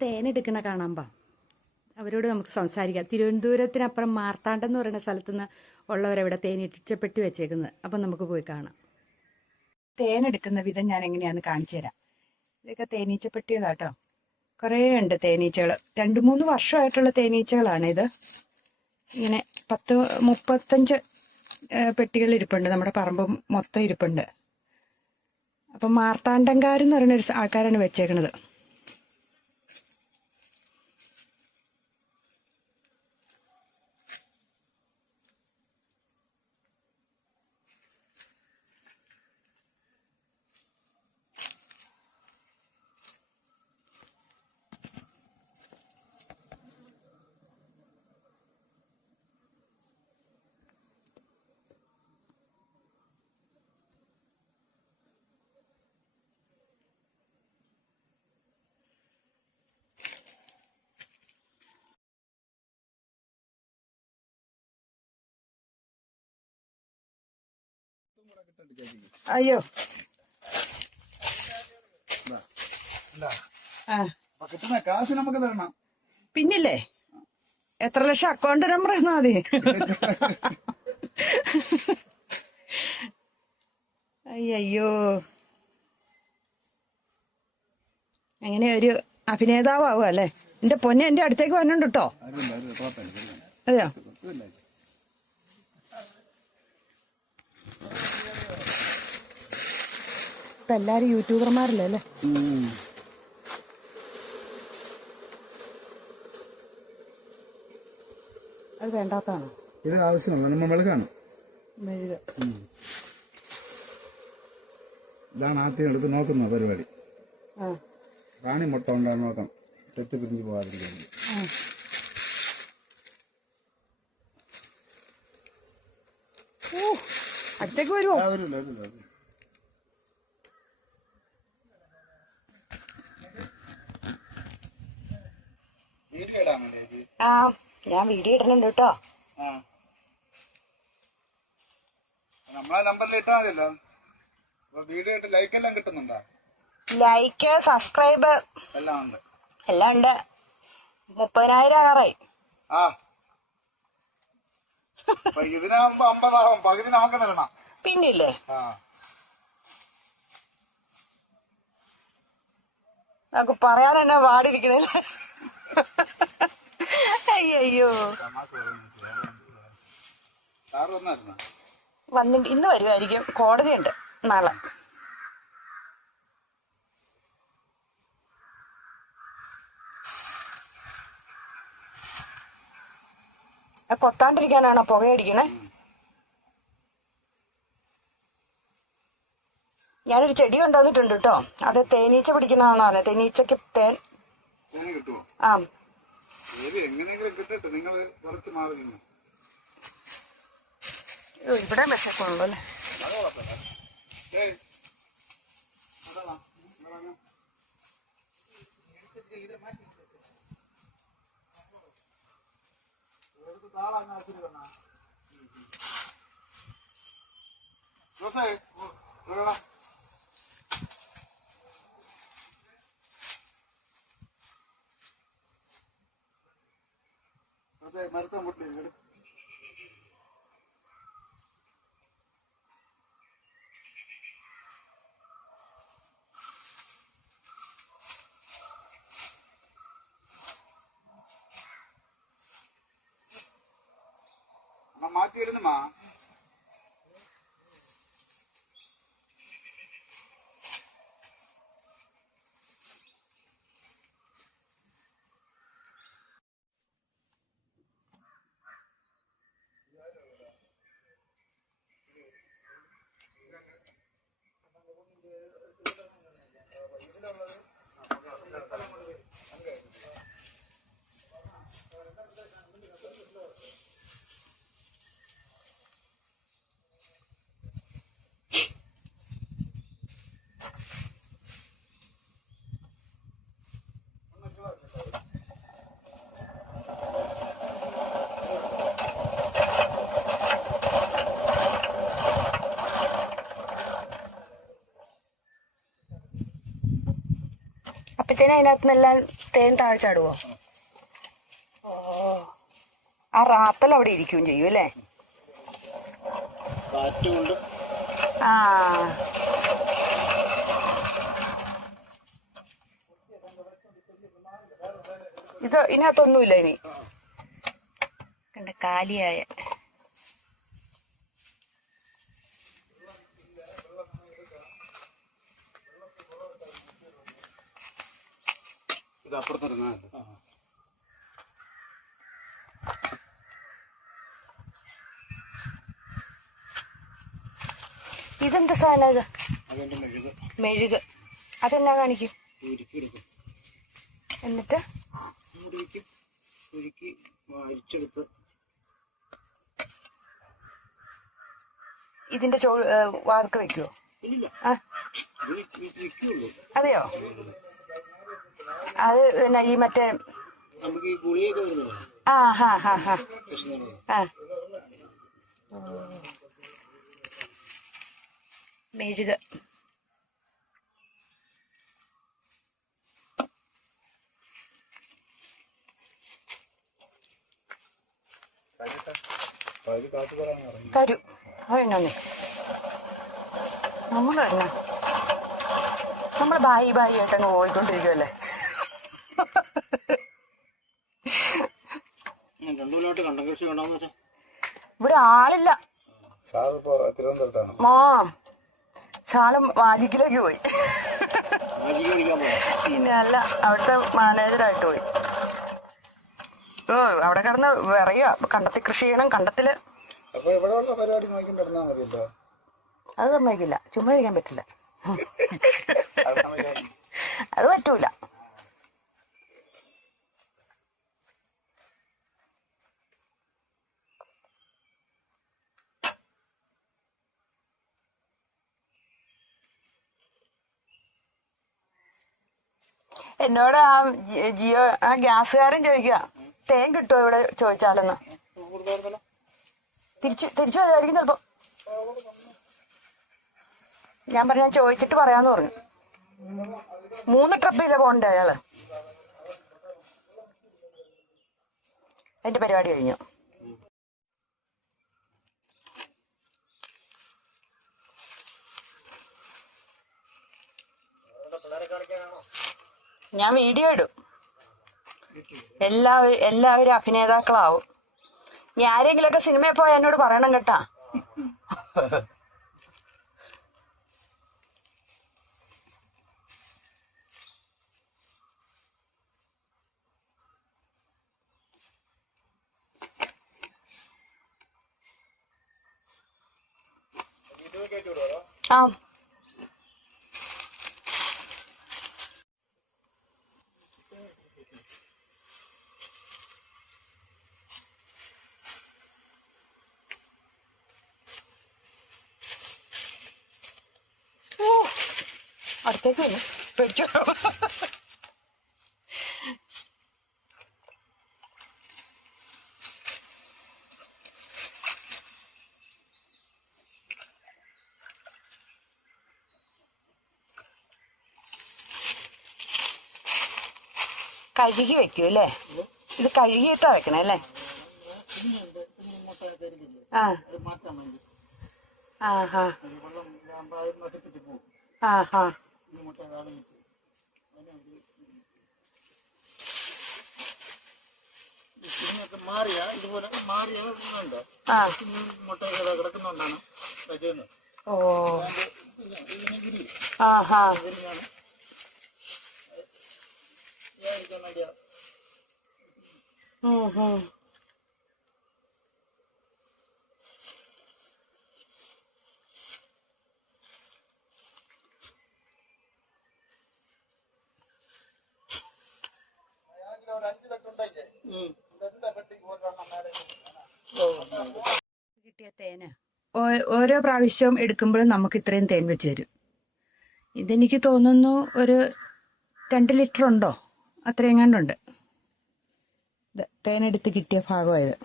തേനെടുക്കണ കാണാമ്പാ. അവരോട് നമുക്ക് സംസാരിക്കാം. തിരുവനന്തപുരത്തിനപ്പുറം മാർത്താണ്ഡം എന്ന് പറയുന്ന സ്ഥലത്ത് നിന്ന് ഉള്ളവരവിടെ തേനിട്ടിച്ചപ്പെട്ടി വെച്ചേക്കുന്നത്. അപ്പം നമുക്ക് പോയി കാണാം. തേനെടുക്കുന്ന വിധം ഞാൻ എങ്ങനെയാന്ന് കാണിച്ചു തരാം. ഇതൊക്കെ തേനീച്ചപ്പെട്ടികളാട്ടോ കുറേ ഉണ്ട് തേനീച്ചകൾ രണ്ട് മൂന്ന് വർഷമായിട്ടുള്ള തേനീച്ചകളാണ് ഇത്. ഇങ്ങനെ പത്ത് മുപ്പത്തഞ്ച് പെട്ടികൾ ഇരിപ്പുണ്ട്. നമ്മുടെ പറമ്പ് മൊത്തം ഇരിപ്പുണ്ട്. അപ്പം മാർത്താണ്ഡംകാരെന്ന് പറയുന്ന ഒരു ആൾക്കാരാണ് വെച്ചേക്കണത്. അയ്യോ. കാശ് നമുക്ക് തരണം. പിന്നില്ലേ? എത്ര ലക്ഷം അക്കൗണ്ട് നമ്പർ എന്നാ മതി. അയ്യോ അങ്ങനെ ഒരു അഭിനേതാവും അല്ലേ? എന്റെ പൊന്നെ എന്റെ അടുത്തേക്ക് ആരുമില്ല അതെയോ? ഇപ്പൊ എല്ലാരും യൂട്യൂബർമാരല്ലേ അല്ലേ. അത് വേണ്ടാത്തതാണോ. ഇത് ആവശ്യമാണ്. നമ്മൾ വെളുക്കാണ് മെഴുക. ഇതാണ് ആദ്യം എടുത്ത് നോക്കുന്ന പരിപാടി. ആ. റാണി മുട്ട ഉണ്ടാകും നോക്കാം. തെറ്റ് പിരിഞ്ഞു. ഓ, അടുത്തേക്ക് വരുമോ ആ ഞാൻ വീഡിയോ ഇടുന്നുണ്ട് കേട്ടോ. ആ. നമ്മളെ നമ്പറിൽ ഇട്ടാൽ മതിയല്ലോ. വീഡിയോ ഇട്ട് ലൈക്ക് എല്ലാം കിട്ടുന്നുണ്ടോ? ലൈക്ക് സബ്സ്ക്രൈബ് എല്ലാം ഉണ്ട്. എല്ലാം ഉണ്ട്. മുപ്പതിനായിരം ആറായി ആ. അപ്പൊ ഇതിനാകുമ്പോ അമ്പതാവും. പകുതി നമുക്ക് തരണം. പിന്നില്ലേ? നമുക്ക് പറയാൻ തന്നെ പാടിരിക്കണേ അയ്യോ വന്നിട്ട് ഇന്ന് വരുമായിരിക്കും കോടതിയുണ്ട് നാളെ. കൊത്താണ്ടിരിക്കാനാണോ പുകയടിക്കണേ? ഞാനൊരു ചെടി കൊണ്ടുവന്നിട്ടുണ്ട് കേട്ടോ. അത് തേനീച്ച പിടിക്കുന്നതാണോ തേനീച്ചക്ക് തേൻ ആ. ഇവിടെ വിശക്കുള്ളൂ അല്ലേ? ഇങ്ങളാണ്. மருத்துவம் போட்டு மாத்தி எடுந்துமா അപ്പോഴത്തേനും അതിനകത്ത് നല്ല തേൻ താഴെ ചാടുവോ ഓ ആ റാത്തൽ അവിടെ ഇരിക്കുകയും ചെയ്യും അല്ലേ? ആ. ഇത് ഇതിനകത്തൊന്നുമില്ല ഇനി. കണ്ട കാലിയായ. ഇത് അപ്പുറത്തിറങ്ങാൻ ഇതെന്താ സാധനം ഇത്? മെഴുക്. മെഴുക്. അതെന്നാ കാണിക്കും? എന്നിട്ട്? ഉരുക്കി അരിച്ചെടുത്ത്. ഇതിന്റെ ചോ വാർക്ക് വെക്കുവോ? അതെയോ? അത് പിന്നെ ഈ മറ്റേ ആ ഹാ ഹാ ഹാ. ആ. മെഴുക. തരൂ. അതെന്നെ നമ്മൾ തന്നെ നമ്മൾ ബായി ബായി ആയിട്ടങ്ങ് പോയിക്കൊണ്ടിരിക്കുമല്ലേ കണ്ടം? കൃഷി ഇവിടെ ആളില്ല. സാർ ഇപ്പോ തിരുവനന്തപുരത്താണ്. ആ മാജിക്കിലേക്ക് പോയി. പിന്നെ അല്ല അവിടുത്തെ മാനേജറായിട്ട് പോയി. ഓ അവിടെ കിടന്ന് വിറയുക. കണ്ടത്തിൽ കൃഷി ചെയ്യണം കണ്ടത്തിൽ. അത് സമ്മതിക്കില്ല. ചുമ്മാ ഇരിക്കാൻ പറ്റില്ല. അത് പറ്റൂല. എന്നോട് ആ ജിയോ ആ ഗ്യാസുകാരൻ ചോദിക്കുക തേൻ കിട്ടുമോ ഇവിടെ? ചോദിച്ചാലെന്ന്. തിരിച്ചു തിരിച്ചു വരുമായിരിക്കും ചിലപ്പോ ഞാൻ പറഞ്ഞ ചോദിച്ചിട്ട് പറയാന്ന് പറഞ്ഞു. മൂന്ന് ട്രിപ്പില്ല പോണ്ടേ അയാൾ? എന്റെ പരിപാടി കഴിഞ്ഞു. ഞാൻ വീഡിയോ ഇടും. എല്ലാവരും എല്ലാവരും അഭിനേതാക്കളാവും. ഇനി ആരെങ്കിലൊക്കെ സിനിമയിൽ പോയാൽ എന്നോട് പറയണം കേട്ടാ. ആ ഓ, അടുത്തേക്ക് വന്നു പേടിച്ചു? കഴുകി വെക്കൂ അല്ലേ? ഇത് കഴുകിയിട്ടാ വെക്കണേ അല്ലേ? ആ. ആ ആ ആ ആ ഹാ ഈ മുട്ട കാലം ഇതിനൊക്കെ മാറിയ ഇതുപോലെ മാറിയ ഉണ്ടോ മുട്ട കിടക്കുന്നുണ്ടാണ് ചെയ്യുന്നത്. ഓ. ഇതിനെ ഗിരി ആ ഹാ ഗിരിയാണ് ഉം, ഉം. കിട്ടിയ തേന് ഓ- ഓരോ പ്രാവശ്യവും എടുക്കുമ്പോഴും നമുക്ക് ഇത്രയും തേൻ വെച്ച് തരും. ഇതെനിക്ക് തോന്നുന്നു ഒരു രണ്ട് ലിറ്റർ ഉണ്ടോ? അത്രയും കണ്ടുണ്ട് തേനെടുത്ത് കിട്ടിയ ഭാഗമായത്.